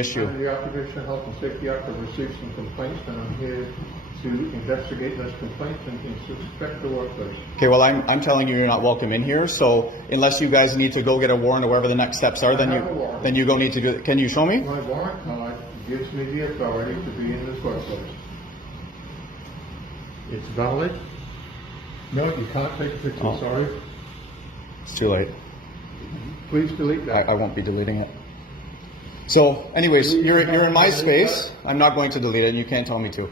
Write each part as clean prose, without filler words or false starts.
issue. Under the Occupational Health and Safety Act, I've received some complaints, and I'm here to investigate those complaints and inspect the workplace. Okay, well, I'm telling you, you're not welcome in here. So unless you guys need to go get a warrant or whatever the next steps are, then you go need to do it. Can you show me? My warrant card gives me the authority to be in this workplace. It's valid. No, you can't take a picture. Oh. Sorry. It's too late. Please delete that. I won't be deleting it. So, anyways, you're in my space. I'm not going to delete it, and you can't tell me to.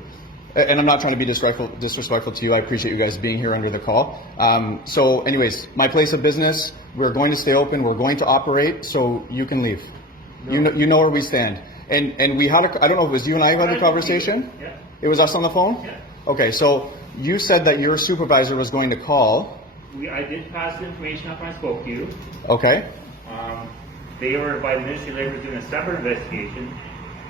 And I'm not trying to be disrespectful to you. I appreciate you guys being here under the call. So, anyways, my place of business, we're going to stay open. We're going to operate, so you can leave. No. You know where we stand. And we had I don't know if it was you and I who had the conversation? Yeah. It was us on the phone? Yeah. Okay, so you said that your supervisor was going to call. I did pass the information up when I spoke to you. Okay. They were, by the Ministry of Labour, doing a separate investigation.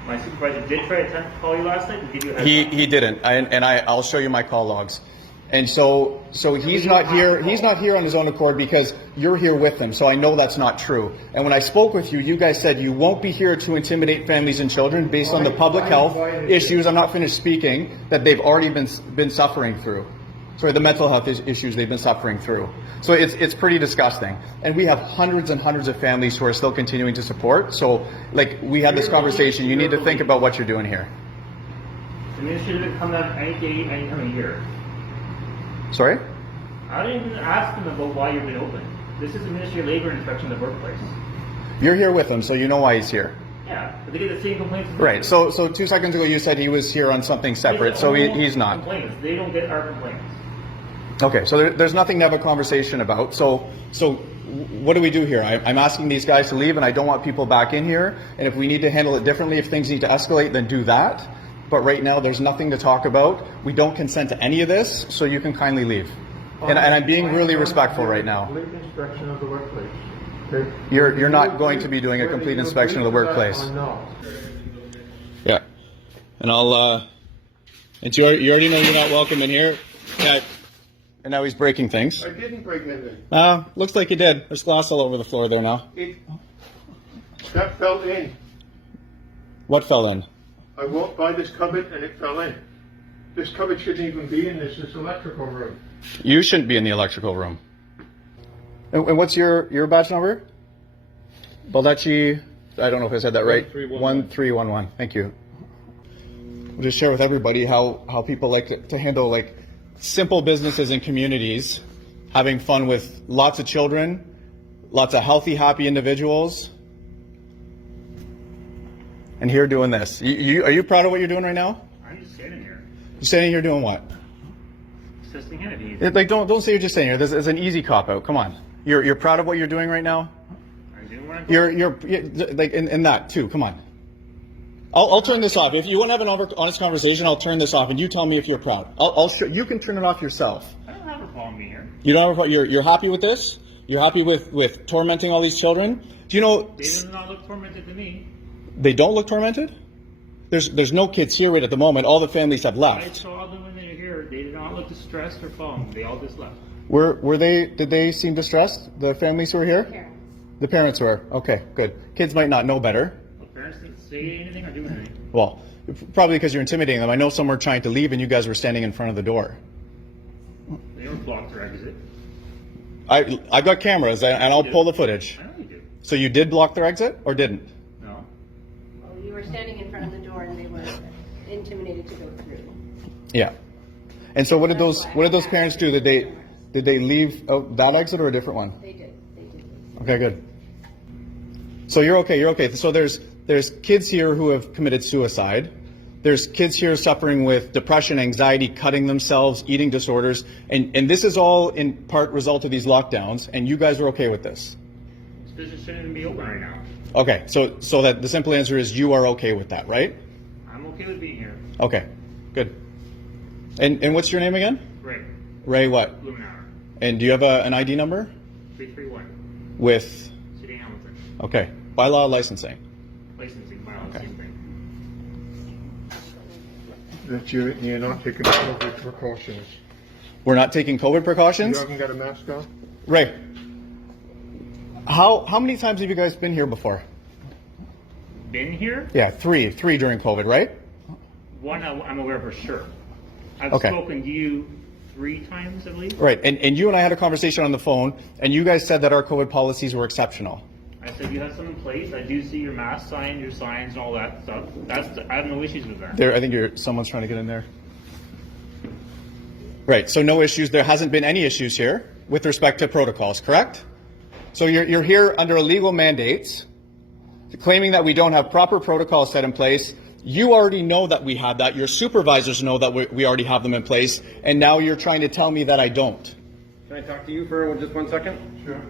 My supervisor did try to call you last night to give you a heads up. He didn't, I'll show you my call logs. And so he's not here. He's not here on his own accord because you're here with him. So I know that's not true. And when I spoke with you, you guys said you won't be here to intimidate families and children based on the public health issues. I'm not finished speaking that they've already been suffering through. Sorry, the mental health issues they've been suffering through. So it's pretty disgusting. And we have hundreds and hundreds of families who are still continuing to support. So, like, we had this conversation. You need to think about what you're doing here. The Ministry of Labour come out any day, any time of year. Sorry? I didn't even ask them about why you've been open. This is the Ministry of Labour inspection of the workplace. You're here with him, so you know why he's here. Yeah, but they get the same complaints. Right. So 2 seconds ago you said he was here on something separate, so he's not. Complaints. They don't get our complaints. Okay, so there's nothing to have a conversation about. So what do we do here? I'm asking these guys to leave, and I don't want people back in here. And if we need to handle it differently, if things need to escalate, then do that. But right now, there's nothing to talk about. We don't consent to any of this, so you can kindly leave. And I'm being really respectful right now. Complete inspection of the workplace. Okay? You're not going to be doing a complete inspection of the workplace. Yeah. And and you already know you're not welcome in here. Yeah. And now he's breaking things. I didn't break anything. Looks like you did. There's glass all over the floor there now. That fell in. What fell in? I walked by this cupboard and it fell in. This cupboard shouldn't even be in this electrical room. You shouldn't be in the electrical room. And what's your badge number? Baldacci, I don't know if I said that right. 1311. Thank you. We'll just share with everybody how people like to handle like simple businesses and communities, having fun with lots of children, lots of healthy, happy individuals. And here doing this. Are you proud of what you're doing right now? I'm just standing here. You're standing here doing what? Assisting entities. Like don't say you're just standing here. This is an easy cop out. Come on. You're proud of what you're doing right now? I'm doing what I'm doing. You're like in that too. Come on. I'll turn this off. If you want to have an honest conversation, I'll turn this off, and you tell me if you're proud. I'll show, you can turn it off yourself. I don't have a problem being here. You don't have a problem. You're happy with this? You're happy with tormenting all these children? Do you know? They do not look tormented to me. They don't look tormented? There's no kids here right at the moment. All the families have I left. saw them when they were here. They did not look distressed or fallen. They all just left. Were they? Did they seem distressed? The families who were here? Parents. The parents were. Okay, good. Kids might not know better. The parents didn't say anything or do anything. Well, probably because you're intimidating them. I know some were trying to leave and you guys were standing in front of the door. They don't block their exit. I've got cameras and I'll pull the footage. I know you do. So you did block their exit or didn't? No. Well, you were standing in front of the door and they were intimidated to go through. Yeah. And so what did those parents do? Did they leave out that exit or a different one? They did. Okay, good. So you're okay. You're okay. So there's kids here who have committed suicide. There's kids here suffering with depression, anxiety, cutting themselves, eating disorders, and this is all in part result of these lockdowns. And you guys are okay with this? This business shouldn't even be open right now. Okay. So that the simple answer is you are okay with that, right? I'm okay with being here. Okay. Good. And what's your name again? Ray. Ray what? Lumenauer. And do you have an ID number? 331. With? City of Hamilton. Okay. Bylaw licensing. Licensing bylaws. Okay. Same thing. That you're not taking COVID precautions. We're not taking COVID You precautions? haven't got a mask on? Ray, how many times have you guys been here before? been here. Yeah, three during COVID, right? One I'm aware of for sure. I've Okay. spoken to you 3 times, I believe. Right, and you and I had a conversation on the phone, and you guys said that our COVID policies were exceptional. I said you have some in place. I do see your mask sign, your signs, and all that stuff. I have no issues with that. There, I think someone's trying to get in there. Right, so no issues. There hasn't been any issues here with respect to protocols, correct? So you're here under illegal mandates, claiming that we don't have proper protocols set in place. You already know that we have that. Your supervisors know that we already have them in place, and now you're trying to tell me that I don't. Can I talk to you for just 1 second? Sure.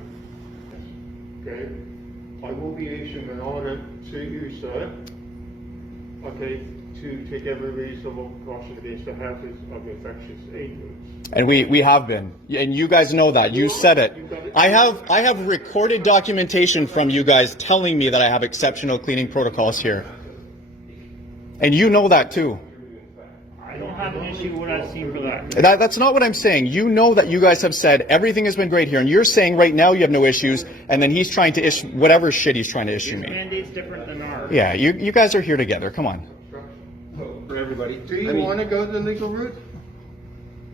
Okay, I will be issuing an order to you, sir, okay, to take every reasonable precaution against the hazards of infectious agents. And we have been, and you guys know that. You said it. I have recorded documentation from you guys telling me that I have exceptional cleaning protocols here, and you know that too. I don't have an issue with what I've seen for that. That's not what I'm saying. You know that you guys have said everything has been great here, and you're saying right now you have no issues, and then he's trying to issue whatever shit he's trying to issue His me. mandate's different than ours. Yeah, you guys are here together. Come on. For everybody. Do you want to go the legal route?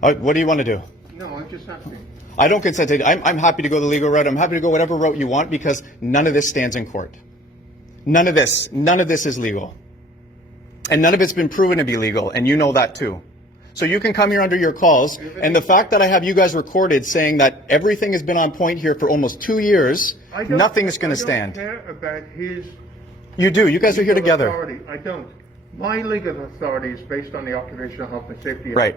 What do you want to do? No, I'm just asking. I don't consent to it. I'm happy to go the legal route. I'm happy to go whatever route you want because none of this stands in court. None of this is legal. And none of it's been proven to be legal, and you know that too. So you can come here under your calls, and the fact that I have you guys recorded saying that everything has been on point here for almost 2 years, nothing's going to stand. I don't care about his You do. You guys are here legal together. authority. I don't. My legal authority is based on the Occupational Health and Safety Act. Right.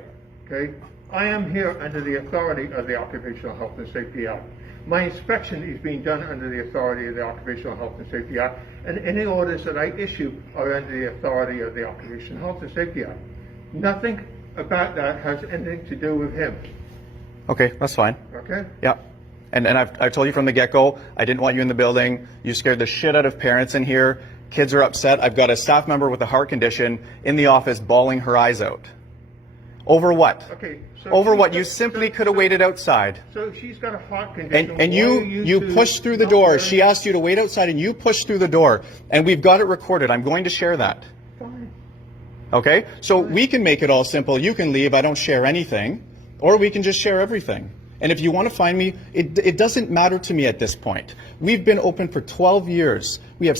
Okay? I am here under the authority of the Occupational Health and Safety Act. My inspection is being done under the authority of the Occupational Health and Safety Act, and any orders that I issue are under the authority of the Occupational Health and Safety Act. Nothing about that has anything to do with him. Okay, that's fine. Okay? Yeah. And I've told you from the get-go, I didn't want you in the building. You scared the shit out of parents in here. Kids are upset. I've got a staff member with a heart condition in the office bawling her eyes out. Over what? Okay. So Over she's what? got- You simply so- could have waited outside. So she's got a heart condition. And Why are you two pushed through the not door. wearing- She asked you to wait outside and you pushed through the door. And we've got it recorded. I'm going to share that. Fine. Okay? So we can make it all simple. You can leave. I don't share anything. Or we can just share everything. And if you want to find me, it doesn't matter to me at this point. We've been open for 12 years. We have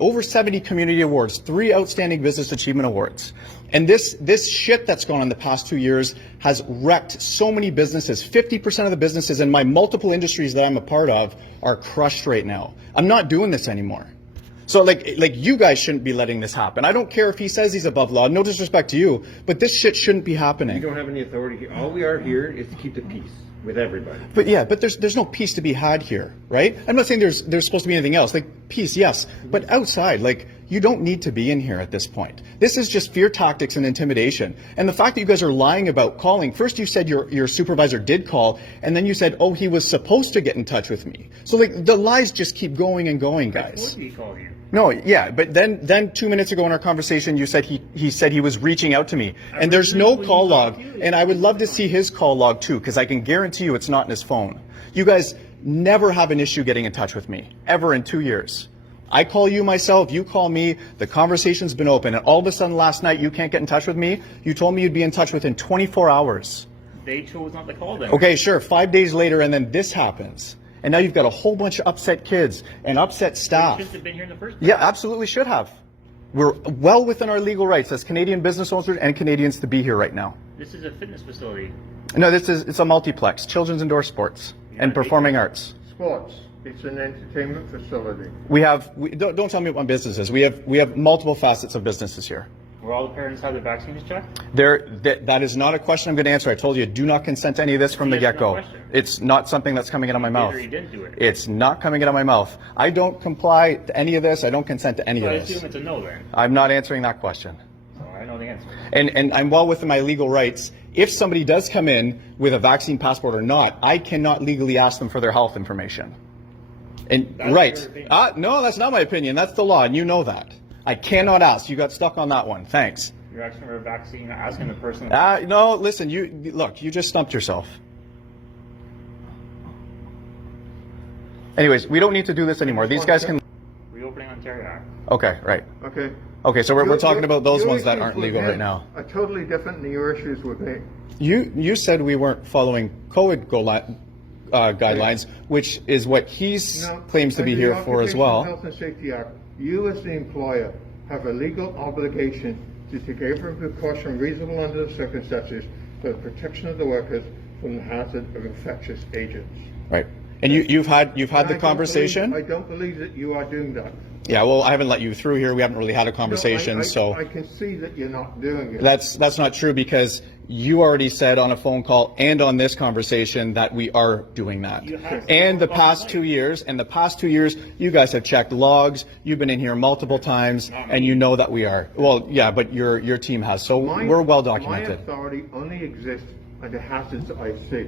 over 70 community awards, 3 outstanding business achievement awards. And this shit that's gone on the past 2 years has wrecked so many businesses. 50% of the businesses in my multiple industries that I'm a part of are crushed right now. I'm not doing this anymore. So like you guys shouldn't be letting this happen. I don't care if he says he's above law. No disrespect to you, but this shit shouldn't be We happening. don't have any authority here. All we are here is to keep the peace with everybody. But there's no peace to be had here, right? I'm not saying there's supposed to be anything else. Like peace, yes, but outside, like you don't need to be in here at this point. This is just fear tactics and intimidation. And the fact that you guys are lying about calling. First you said your supervisor did call, and then you said, oh, he was supposed to get in touch with me. So like the lies just keep going and going, guys. What did he call you? No, yeah, but then 2 minutes ago in our conversation, you said he said he was reaching out to me, and there's no call log, and I would love to see his call log too, because I can guarantee you it's not in his phone. You guys never have an issue getting in touch with me, ever in 2 years. I call you myself, you call me, the conversation's been open, and all of a sudden last night you can't get in touch with me. You told me you'd be in touch within 24 hours. They chose not to call them. Okay, sure, 5 days later, and then this happens. And now you've got a whole bunch of upset kids and upset staff. They should have been here in the first place. Yeah, absolutely should have. We're well within our legal rights as Canadian business owners and Canadians to be here right now. This is a fitness facility. No, it's a multiplex, children's indoor sports and performing arts. Sports. It's an entertainment facility. Don't tell me what my business is. We have multiple facets of businesses here. Where all the parents have their vaccines checked? That is not a question I'm going to answer. I told you, do not consent to any of this from the Yes, no get-go. question. It's not something that's coming out of my mouth. Or you didn't do it. It's not coming out of my mouth. I don't comply to any of this. I don't consent to any So I of this. assume it's a no then. I'm not answering that question. So I know the answer. And I'm well within my legal rights. If somebody does come in with a vaccine passport or not, I cannot legally ask them for their health information. And That's right. your opinion. No, that's not my opinion. That's the law, and you know that. I cannot ask. You got stuck on that one. Thanks. You're asking for a vaccine, asking the person. No, listen, you just stumped yourself. Anyways, we don't need to do this anymore. These guys can... Reopening on Ontario Act. Okay, right. Okay? Okay, so we're Your- talking about those your ones that issues aren't with legal him right now. are totally different than your issues with me. You said we weren't following COVID guidelines, which is what he's Now, claims to be under here the for as Occupational well. Health and Safety Act, you as the employer have a legal obligation to take every precaution reasonable under the circumstances for the protection of the workers from the hazard of infectious agents. Right. And you've had And the conversation. I don't believe that you are doing that. Yeah. Well, I haven't let you through here. We haven't really had a conversation, No, so. I can see that you're not doing it. That's not true because you already said on a phone call and on this conversation that we are doing that. You have to And the phone call past tonight. 2 years, you guys have checked logs. You've been in here multiple times, and you know that we are. Well, yeah, but your team has. So we're well My documented. authority only exists under hazards I see.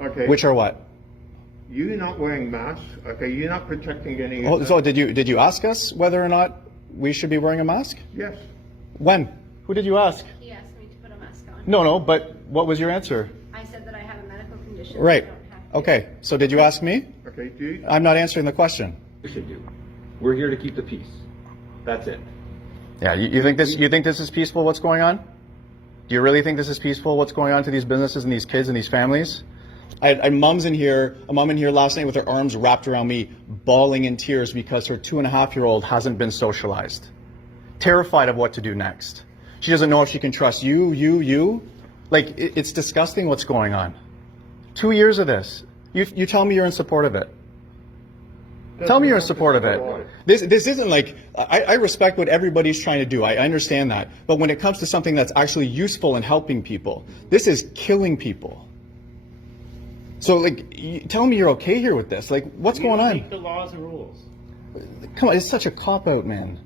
Okay. Which are what? You're not wearing masks. Okay. You're not protecting any. Oh, so did you ask us whether or not we should be wearing a mask? Yes. When? Who did you ask? He asked me to put a mask on. No, but what was your answer? I said that I have a medical condition. Right. I don't have to. Okay. So did you ask me? Okay. Do you, I'm not answering the question. We should do. We're here to keep the peace. That's it. Yeah, you think this is peaceful? What's going on? Do you really think this is peaceful? What's going on to these businesses and these kids and these families? I had a mom in here last night with her arms wrapped around me, bawling in tears because her 2.5-year-old hasn't been socialized, terrified of what to do next. She doesn't know if she can trust you. Like it's disgusting what's going on. 2 years of this. You tell me you're in support of it. Tell me you're in support of it. This isn't like, I respect what everybody's trying to do. I understand that. But when it comes to something that's actually useful in helping people, this is killing people. So like, tell me you're okay here with this. Like, what's We going don't on? make the laws and rules. Come on, it's such a cop-out, man.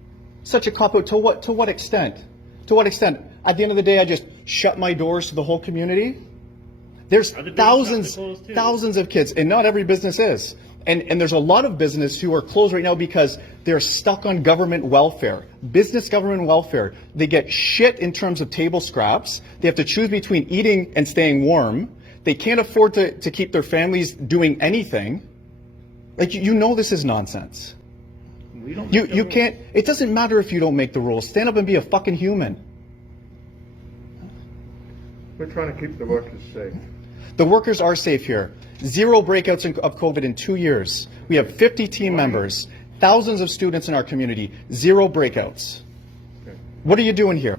Such a cop-out. To what extent? To what extent? At the end of the day, I just shut my doors to the whole community? There's Other businesses have to close too. thousands of kids, and not every business is. And there's a lot of business who are closed right now because they're stuck on government welfare, business government welfare. They get shit in terms of table scraps. They have to choose between eating and staying warm. They can't afford to keep their families doing anything. Like, you know this is nonsense. We don't make the You rules. can't, it doesn't matter if you don't make the rules. Stand up and be a fucking human. we're trying to keep the workers safe. The workers are safe here. 0 breakouts of COVID in 2 years. We have 50 team members, thousands of students in our community, 0 breakouts. Okay. What are you doing here?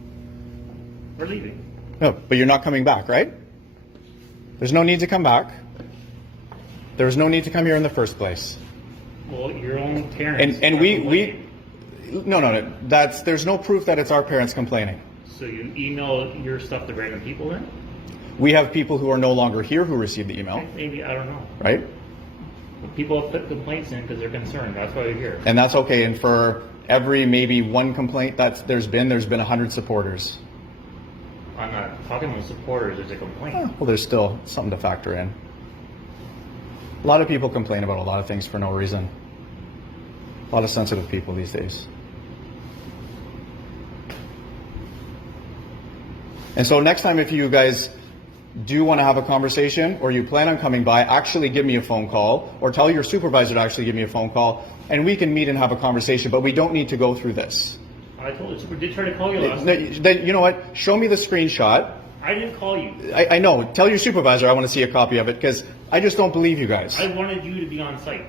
We're leaving. No, but you're not coming back, right? There's no need to come back. There's no need to come here in the first place. Well, your own parents. And are we complaining. no, there's no proof that it's our parents complaining. So you email your stuff to random people then? We have people who are no longer here who received the email, Maybe, I don't know. right? But people have put complaints in because they're concerned. That's why they're here. And that's okay. And for every maybe one complaint there's been 100 supporters. I'm not talking about supporters. There's a complaint. Well, there's still something to factor in. A lot of people complain about a lot of things for no reason. A lot of sensitive people these days. And so next time, if you guys do want to have a conversation or you plan on coming by, actually give me a phone call or tell your supervisor to actually give me a phone call and we can meet and have a conversation, but we don't need to go through this. I told you, super did try to call you last night. Then, you know what? Show me the screenshot. I didn't call you. I know. Tell your supervisor I want to see a copy of it because I just don't believe you guys. I wanted you to be on site.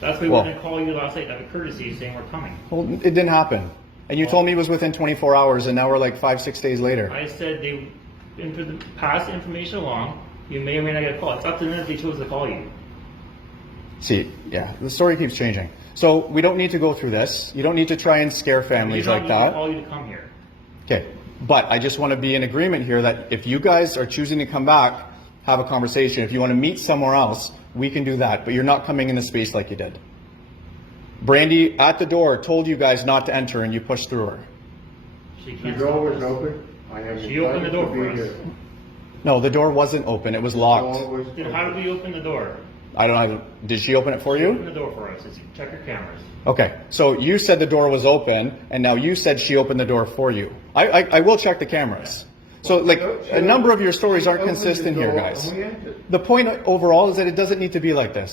That's why we Well- were going to call you last night out of courtesy saying we're coming. Well, it didn't happen. And you told me it was within 24 hours, and now we're like 5-6 days later. I said they pass the information along. You may or may not get a call. It's up to them if they chose to call you. See, yeah, the story keeps changing. So we don't need to go through this. You don't need to try and scare families We don't like need to that. call you to come here. Okay, but I just want to be in agreement here that if you guys are choosing to come back, have a conversation. If you want to meet somewhere else, we can do that. But you're not coming into space like you did. Brandy, at the door, told you guys not to enter, and you pushed through her. She The can't door stop was us. open. I am She opened the door entitled to for be us. here. No, the door wasn't open. It was locked. The door was Then how did we open the door? I don't know. Did she open it for She opened you? the door for us. Check your cameras. Okay, so you said the door was open, and now you said she opened the door for you. I will check the cameras. So, like, a number of your stories aren't She opened the consistent here, door guys. and we entered. The point overall is that it doesn't need to be like this.